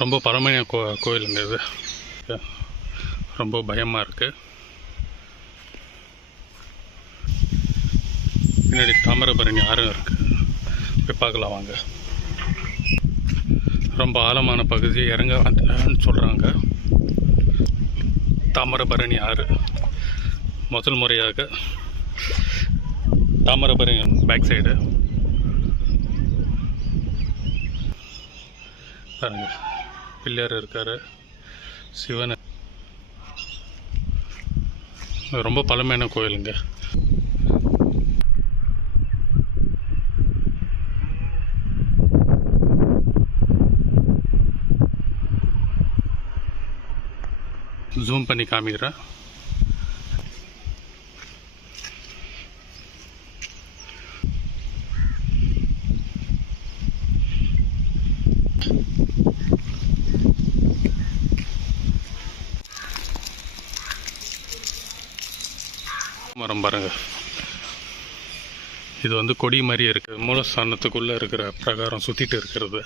ரொம்ப பழமையான கோயிலுங்க இது. ரொம்ப பயமாக இருக்குது. பின்னாடி தாமிரபரணி ஆறும் இருக்குது, போய் பார்க்கலாம் வாங்க. ரொம்ப ஆழமான பகுதி, இறங்க வந்துன்னு சொல்கிறாங்க. தாமிரபரணி ஆறு முதல் முறையாக தாமிரபரணி பேக் சைடு பாருங்க, பிள்ளையார் இருக்கார், சிவன். ரொம்ப பழமையான கோயிலுங்க. ஜூம் பண்ணி காமிக்கிறேன். மரம் பாருங்க, இது வந்து கொடி மாதிரி இருக்குது. மூலஸ்தானத்துக்குள்ளே இருக்கிற பிரகாரம் சுற்றிட்டு இருக்கிறது.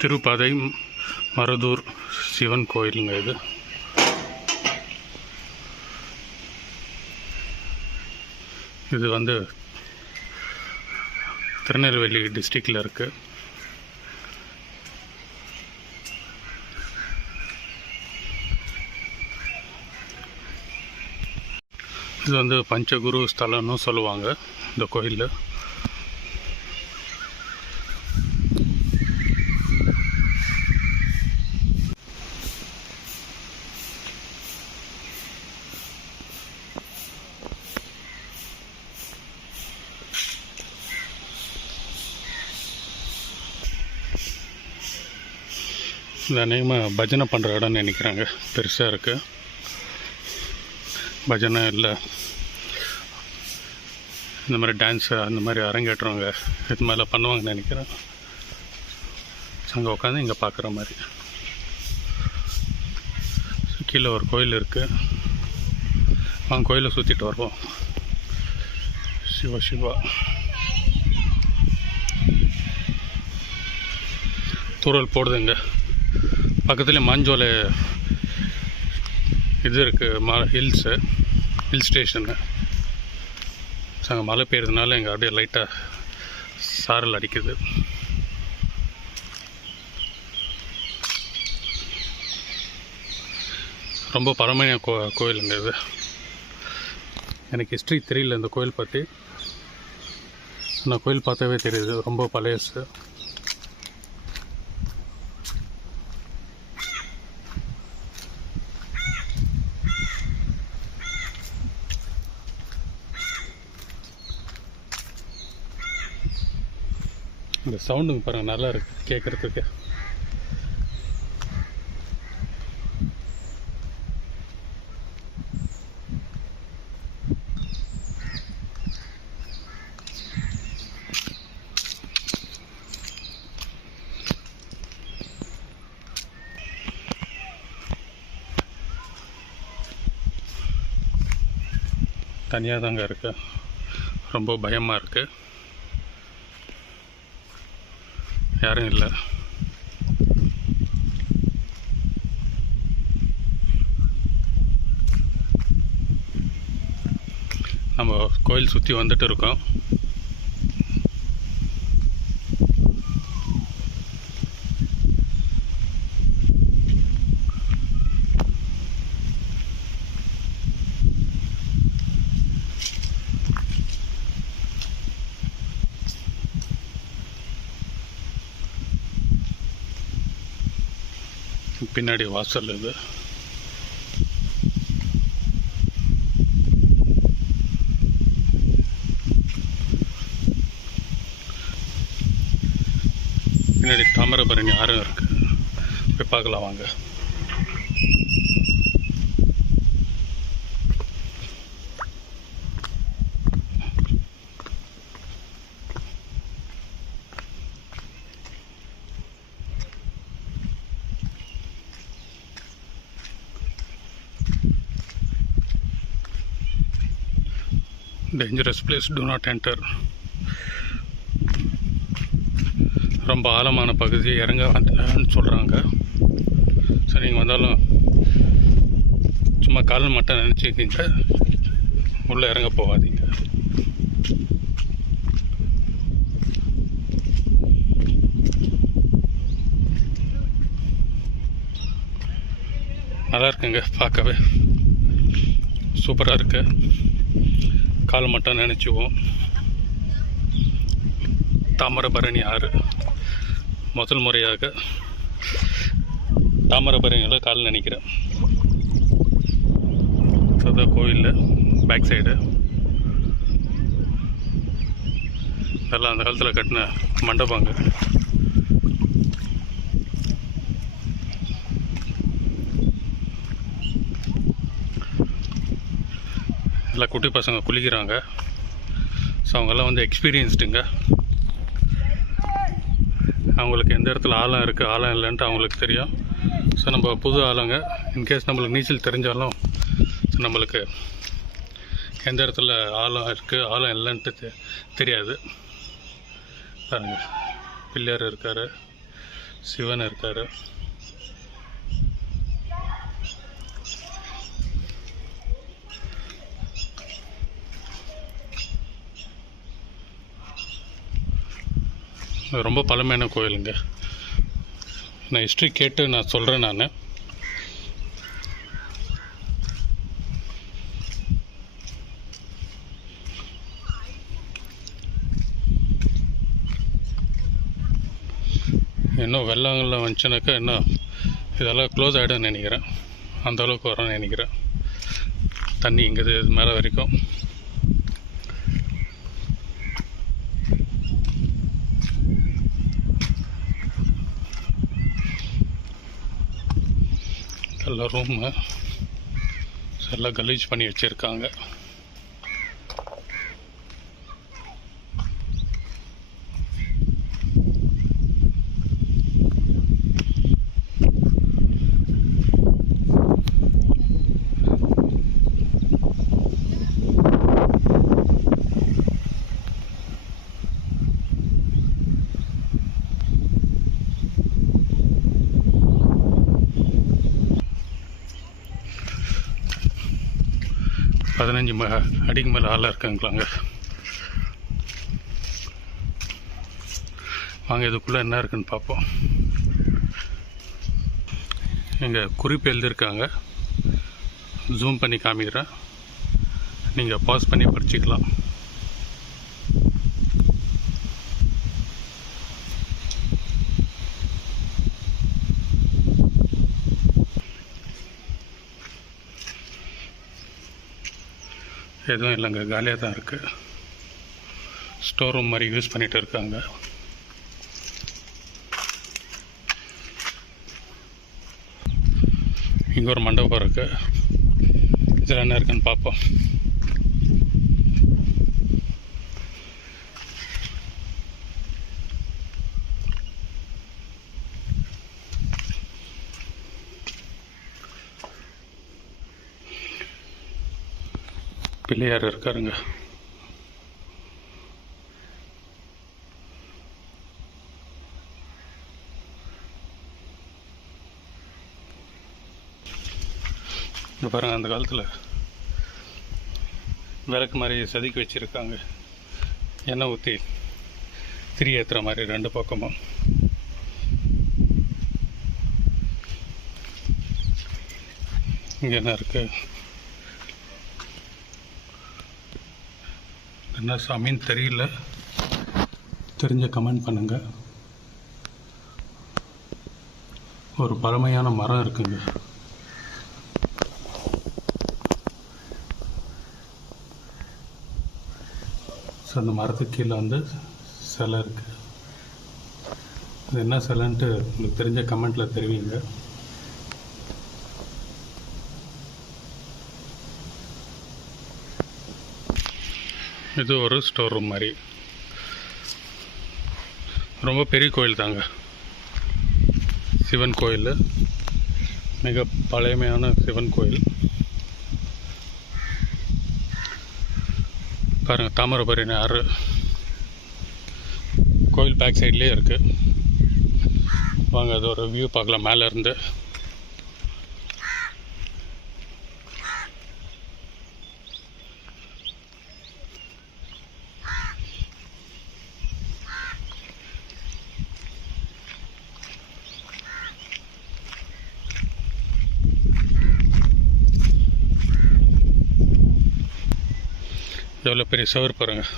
திருப்பதை மருதூர் சிவன் கோயிலுங்க இது. இது வந்து திருநெல்வேலி டிஸ்ட்ரிக்டில் இருக்குது. இது வந்து பஞ்சகுரு ஸ்தலம்னு சொல்லுவாங்க இந்த கோயிலில். இது அநேகமாக பஜனை பண்ணுற இடம்னு நினைக்கிறாங்க. பெருசாக இருக்குது. பஜனை இல்லை, இந்த மாதிரி டான்ஸு அந்த மாதிரி அரங்கேற்றுவாங்க, இது மாதிரிலாம் பண்ணுவாங்கன்னு நினைக்கிறேன். அங்கே உட்காந்து இங்கே பார்க்குற மாதிரி. கீழே ஒரு கோயில் இருக்குது, வாங்க கோயிலை சுற்றிட்டு வருவோம். சிவா தூரல் போடுதுங்க. பக்கத்துலேயே மாஞ்சோலை இது இருக்குது, ஹில் ஸ்டேஷனு. அங்கே மழை பெய்யறதுனால எங்கள் அப்படியே லைட்டாக சாரல் அடிக்குது. ரொம்ப பழமையான கோயிலுங்க இது. எனக்கு ஹிஸ்ட்ரி தெரியல இந்த கோயில் பற்றி, நான் கோயில் பார்த்தாவே தெரியுது ரொம்ப பழையசு. இந்த சவுண்டுங்க பாருங்கள், நல்லா இருக்குது கேட்குறதுக்கு. தனியாக தாங்க இருக்கு, ரொம்ப பயமாக இருக்குது, யாரும் இல்லை. நம்ம கோயில் சுற்றி வந்துட்டு இருக்கோம். பின்னாடி வாசல் இது. பின்னாடி தாமிரபரணி ஆறும் இருக்கு, போய் பார்க்கலாம் வாங்க. Dangerous place, do not enter. ரொம்ப ஆழமான பகுதி, இறங்க வேண்டாம்னு சொல்கிறாங்க. ஸோ நீங்கள் வந்தாலும் சும்மா கால் மட்டும் நினச்சிக்கிங்க, உள்ளே இறங்க போகாதீங்க. நல்லா இருக்குங்க, பார்க்கவே சூப்பராக இருக்கு. கால் மட்டும் நினச்சிவோம். தாமிரபரணி ஆறு, முதல் முறையாக தாமிரபரணியில் கால் நினைக்கிறேன். அதான் கோயிலில் பேக் சைடு இதெல்லாம் அந்த காலத்தில் கட்டின மண்டபங்க. எல்லாம் குட்டி பசங்க குளிக்கிறாங்க. ஸோ அவங்கெல்லாம் வந்து எக்ஸ்பீரியன்ஸ்டுங்க. அவங்களுக்கு எந்த இடத்துல ஆழம் இருக்குது ஆழம் இல்லைன்ட்டு அவங்களுக்கு தெரியும். ஸோ நம்ம புது ஆளுங்க, இன்கேஸ் நம்மளுக்கு நீச்சல் தெரிஞ்சாலும் நம்மளுக்கு எந்த இடத்துல ஆழம் இருக்குது ஆழம் இல்லைன்ட்டு தெரியாது. பாருங்க, பிள்ளையார் இருக்கார், சிவன் இருக்கார். ரொம்ப பழமையான கோயிலுங்க. நான் ஹிஸ்ட்ரி கேட்டு நான் சொல்கிறேன். நான் இன்னும் வெள்ளங்கள்லாம் வந்துச்சுனாக்கா இன்னும் இதெல்லாம் க்ளோஸ் ஆகிடும்னு நினைக்கிறேன். அந்தளவுக்கு வரும்னு நினைக்கிறேன். தண்ணி இங்கே மேலே வரைக்கும். எல்லாம் ரூமு எல்லாம் கலீஜ் பண்ணி வச்சுருக்காங்க. பதினஞ்சு அடிக்கு மேலே ஆளாக இருக்காங்களாங்க. வாங்க இதுக்குள்ளே என்ன இருக்குன்னு பார்ப்போம். இங்கே குறிப்பு எழுதியிருக்காங்க, ஜூம் பண்ணி காமிக்கிறேன், நீங்கள் பாஸ் பண்ணி படிச்சுக்கலாம். எதுவும் இல்லைங்க, காலியாக தான் இருக்குது. ஸ்டோர் ரூம் மாதிரி யூஸ் பண்ணிகிட்டு இருக்காங்க. இங்கே ஒரு மண்டபம் இருக்குது. இதில் என்ன இருக்குன்னு பார்ப்போம். பிள்ளையார் இருக்காருங்க. இங்கே பாருங்கள், அந்த காலத்தில் விளக்கு மாதிரி செதுக்கி வச்சுருக்காங்க. எண்ணெய் ஊற்றி திரி ஏற்றுற மாதிரி ரெண்டு பக்கமும். இங்கே என்ன இருக்குது, என்ன சாமின்னு தெரியல, தெரிஞ்ச கமெண்ட் பண்ணுங்கள். ஒரு பழமையான மரம் இருக்குங்க. ஸோ அந்த மரத்துக்கு கீழே வந்து சிலை இருக்குது. அது என்ன சிலைன்ட்டு உங்களுக்கு தெரிஞ்ச கமெண்ட்டில் தெரிவிங்க. இது ஒரு ஸ்டோர் ரூம் மாதிரி. ரொம்ப பெரிய கோயில் தாங்க, சிவன் கோயில், மிக பழமையான சிவன் கோயில். பாருங்கள் தாமிரபரணி ஆறு கோயில் பேக் சைட்லேயே இருக்குது. வாங்க அது ஒரு வியூ பார்க்கலாம் மேலே இருந்து. எவ்வளோ பெரிய சவர் பாருங்கள்.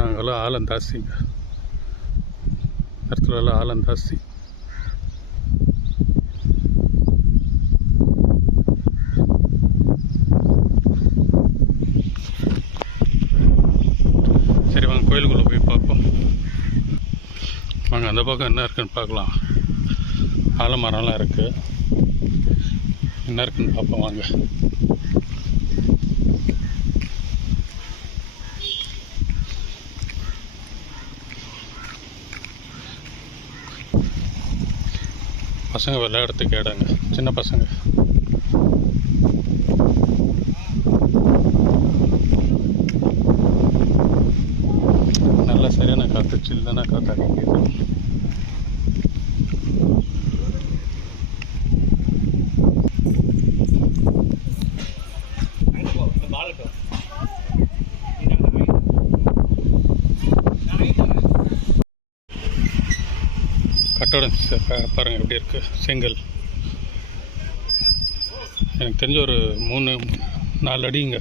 அங்கெல்லாம் ஆழம் ஜாஸ்திங்க, இடத்துலலாம் ஆழம் ஜாஸ்தி. சரி வாங்க கோயிலுக்குள்ளே போய் பார்ப்போம். வாங்க அந்த பக்கம் என்ன இருக்குன்னு பார்க்கலாம். ஆலமரம்லாம் இருக்குது, என்ன இருக்குன்னு பார்ப்போம் வாங்க. பசங்க விளையாடுறதுக்கு இடங்க, சின்ன பசங்க. நல்லா சரியான காற்று, சில்லுனா காற்று அடிக்குது. கட்டடம் பாருங்கள் எப்படி இருக்குது. செங்கல் எனக்கு தெரிஞ்ச ஒரு 3-4 அடிங்க.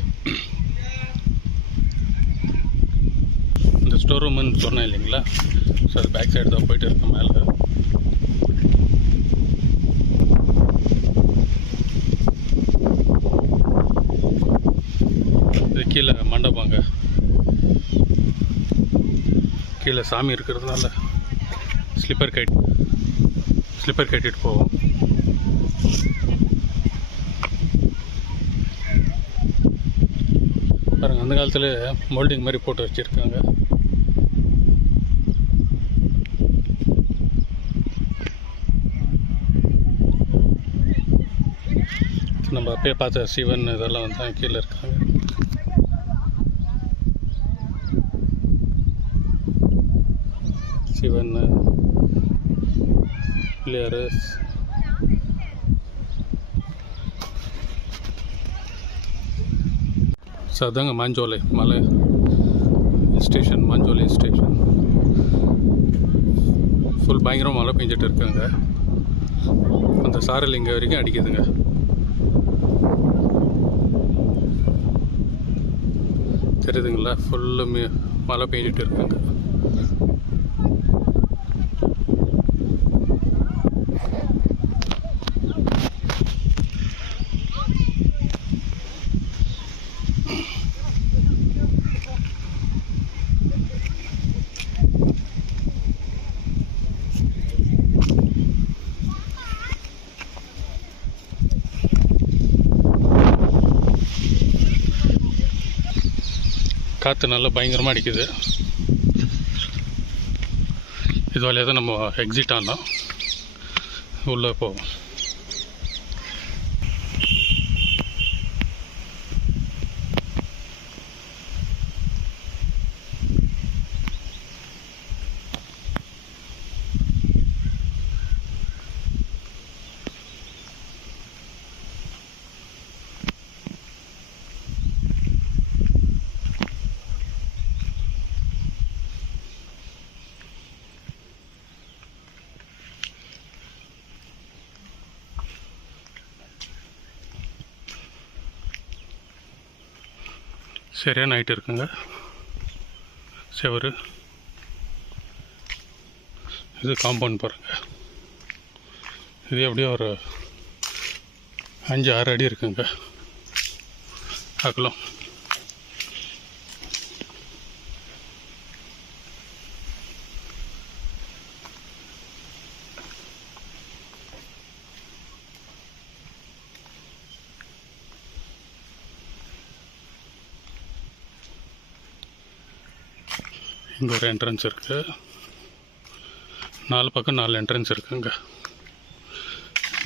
இந்த ஸ்டோர் ரூம்னு சொன்னேன் இல்லைங்களா, ஸோ அது பேக் சைடு தான் போயிட்டு இருக்கேன் மேலே. இது கீழே மண்டபங்க, கீழே சாமி இருக்கிறதுனால ஸ்லிப்பர் கட்டிட்டு போவோம். பாருங்கள் அந்த காலத்தில் மோல்டிங் மாதிரி போட்டு வச்சுருக்காங்க. நம்ம அப்பயே பார்த்த சிவன் இதெல்லாம் வந்து கீழே இருக்காங்க. சிவன், பிள்ளையார், ஸோ அதாங்க மாஞ்சோலை மலை ஸ்டேஷன். மாஞ்சோலை ஸ்டேஷன் ஃபுல் பயங்கரமாக மழை பெஞ்சிட்டு இருக்காங்க. அந்த சாரல் இங்கே வரைக்கும் அடிக்குதுங்க. தெரியுதுங்களா, ஃபுல்லு மழை பெஞ்சிட்டு இருக்காங்க. காற்று நல்லா பயங்கரமாக அடிக்குது. இது வழியாக தான் நம்ம எக்ஸிட் ஆனோம், உள்ளே போவோம். சரியான ஹைட் இருக்குங்க செவரு. இது காம்பவுண்ட் பாருங்கள், இது எப்படியோ ஒரு 5-6 அடி இருக்குங்க அகலம். இங்கே ஒரு என்ட்ரன்ஸ் இருக்குது. 4 பக்கம் 4 என்ட்ரன்ஸ் இருக்குங்க.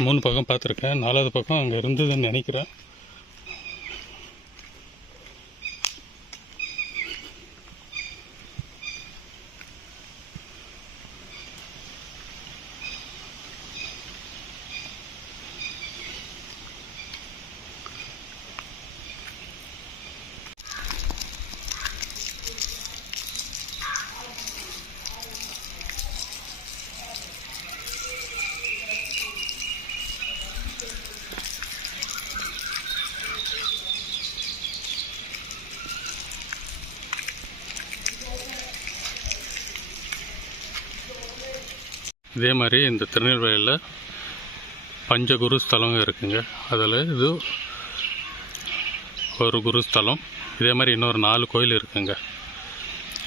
3 பக்கம் பார்த்துருக்கேன், 4வது பக்கம் அங்கே இருந்ததுன்னு நினைக்கிறேன். இதே மாதிரி இந்த திருநெல்வேலியில் பஞ்சகுரு ஸ்தலம் இருக்குங்க. அதில் இது ஒரு குரு ஸ்தலம். இதே மாதிரி இன்னொரு 4 கோயில் இருக்குங்க.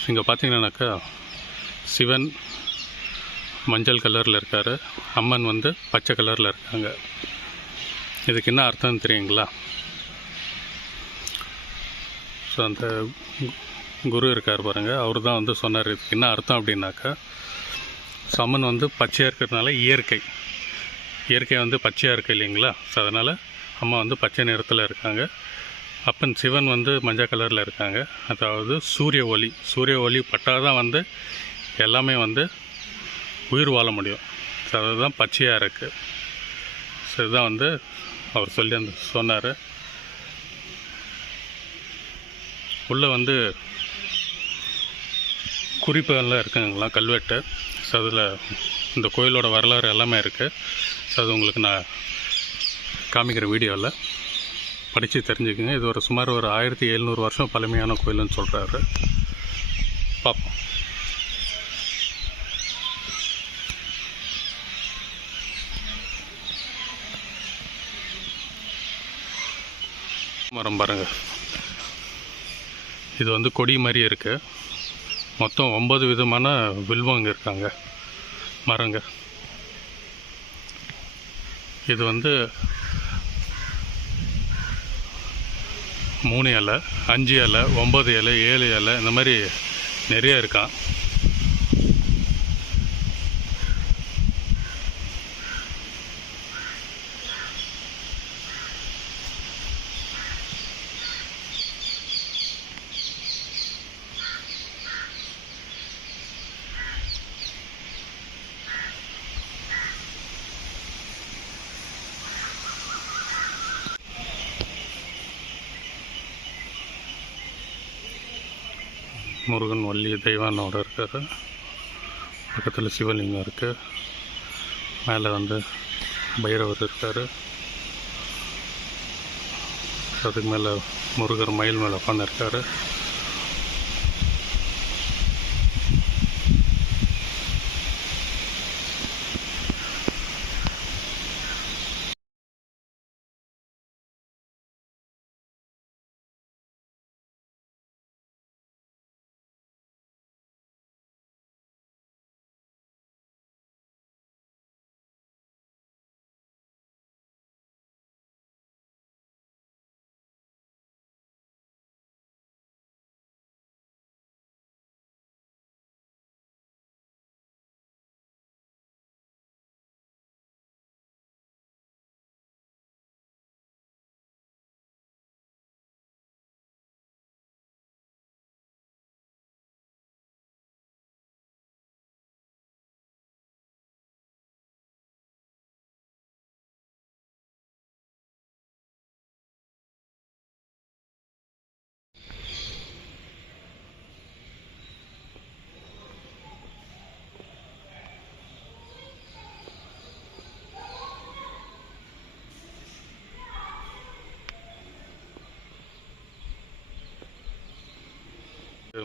இங்கே பார்த்தீங்கன்னாக்கா சிவன் மஞ்சள் கலரில் இருக்கார், அம்மன் வந்து பச்சை கலரில் இருக்காங்க. இதுக்கு என்ன அர்த்தம்னு தெரியுங்களா? ஸோ அந்த குரு இருக்கார் பாருங்கள், அவர் தான் வந்து சொன்னார் இதுக்கு என்ன அர்த்தம் அப்படின்னாக்கா, அம்மன் வந்து பச்சையாக இருக்கிறதுனால இயற்கை வந்து பச்சையாக இருக்குது இல்லைங்களா? ஸோ அதனால் அம்மா வந்து பச்சை நிறத்தில் இருக்காங்க. அப்பன் சிவன் வந்து மஞ்சள் கலரில் இருக்காங்க. அதாவது சூரிய ஒளி பட்டால் தான் வந்து எல்லாமே வந்து உயிர் வாழ முடியும். ஸோ அதுதான் பச்சையாக இருக்குது. ஸோ இதுதான் வந்து அவர் சொல்லி சொன்னார். உள்ளே வந்து குறிப்புகள்லாம் இருக்குங்களா, கல்வெட்டு. ஸோ அதில் இந்த கோயிலோட வரலாறு எல்லாமே இருக்குது. ஸோ அது உங்களுக்கு நான் காமிக்கிற வீடியோவில் படித்து தெரிஞ்சுக்குங்க. இது சுமார் ஒரு 1700 வருஷம் பழமையான கோயில்னு சொல்கிறாரு. பார்ப்போம். மரம் பாருங்கள், இது வந்து கொடி மாதிரி இருக்குது. மொத்தம் 9 விதமான வில்வங்க இருக்காங்க மரங்க. இது வந்து 3 இலை, 5 இலை, 9 இலை, 7 இலை, இந்த மாதிரி நிறைய இருக்கான். முருகன் வள்ளி தெய்வானோட இருக்கார். பக்கத்தில் சிவலிங்கம் இருக்குது. மேலே வந்து பைரவர் இருக்கார். அதுக்கு மேலே முருகர் மயில் மேலே உட்காந்துருக்காரு.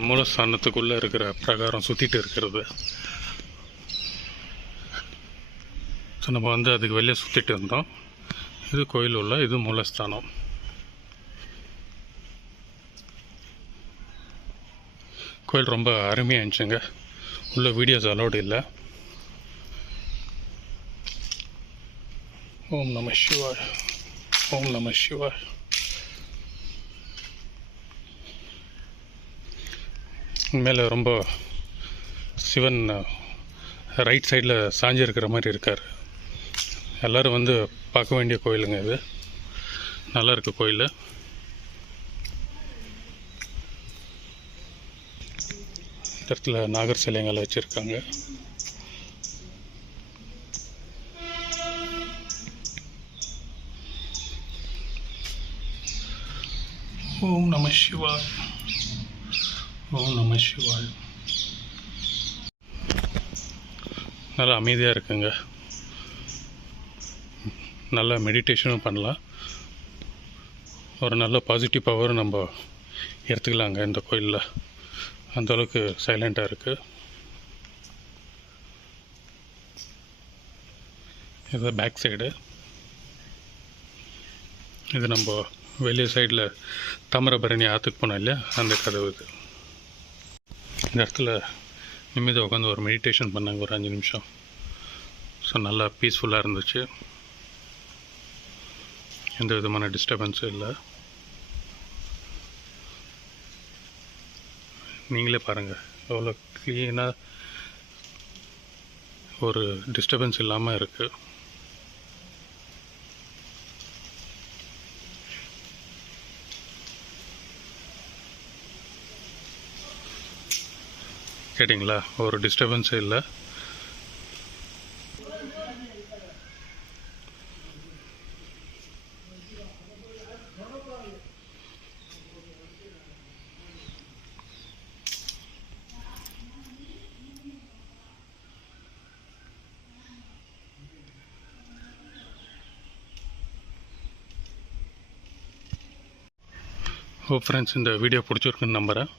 மூலஸ்தானத்துக்குள்ளே இருக்கிற பிரகாரம் சுற்றிட்டு இருக்கிறது. ஸோ நம்ம வந்து அதுக்கு வெளியே சுற்றிட்டு இருந்தோம். இது கோயில் உள்ள, இது மூலஸ்தானம். கோயில் ரொம்ப அருமையாக இருந்துச்சுங்க. உள்ள வீடியோஸ் அலோடு இல்லை. ஓம் நம சிவாய், ஓம் நம சிவாய். மேலே ரொம்ப சிவன் ரைட் சைடில் சாஞ்சி இருக்கிற மாதிரி இருக்கார். எல்லோரும் வந்து பார்க்க வேண்டிய கோயிலுங்க இது. நல்லா இருக்குது கோயில். இந்த இடத்துல நாகர் சிலைங்களை வச்சுருக்காங்க. ஓம் நம சிவாய், ஓம் நம சிவாய். நல்லா அமைதியாக இருக்குங்க. நல்லா மெடிடேஷனும் பண்ணலாம். ஒரு நல்ல பாசிட்டிவ் பவரும் நம்ம எடுத்துக்கலாங்க இந்த கோயிலில். அந்தளவுக்கு சைலண்ட்டாக இருக்குது. இது பேக் சைடு. இது நம்ம வெளியே சைடில் தாமிரபரணி ஆற்றுக்கு போனோம் இல்லையா, அந்த கதவு இது. இந்த இடத்துல நிம்மதியாக உட்காந்து ஒரு மெடிடேஷன் பண்ணாங்க ஒரு 5 நிமிஷம். ஸோ நல்லா பீஸ்ஃபுல்லாக இருந்துச்சு. எந்த விதமான டிஸ்டர்பன்ஸும் இல்லை. நீங்களே பாருங்கள் எவ்வளோ க்ளீனாக ஒரு டிஸ்டர்பன்ஸ் இல்லாமல் இருக்குது. கேட்டிங்களா, ஒரு டிஸ்டர்பன்ஸும் இல்லை. ஓ ஃப்ரெண்ட்ஸ், இந்த வீடியோ பிடிச்சிருக்குன்னு நம்புகிறேன்.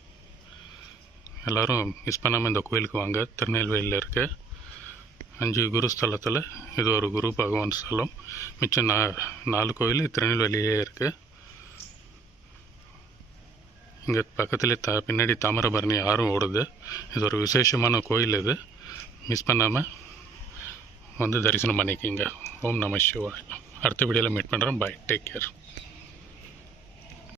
எல்லோரும் மிஸ் பண்ணாமல் இந்த கோயிலுக்கு வாங்க. திருநெல்வேலியில் இருக்க 5 குருஸ்தலத்தில் இது ஒரு குரு பகவான் ஸ்தலம். மிச்சம் 4 கோயில் திருநெல்வேலியே இருக்குது. இங்கே பக்கத்துலேயே பின்னாடி தாமிரபரணி ஆறும் ஓடுது. இது ஒரு விசேஷமான கோயில். இது மிஸ் பண்ணாமல் வந்து தரிசனம் பண்ணிக்கிங்க. ஓம் நம சிவாய். அடுத்த வீடியோவில் மீட் பண்ணுறேன். பாய், டேக் கேர்.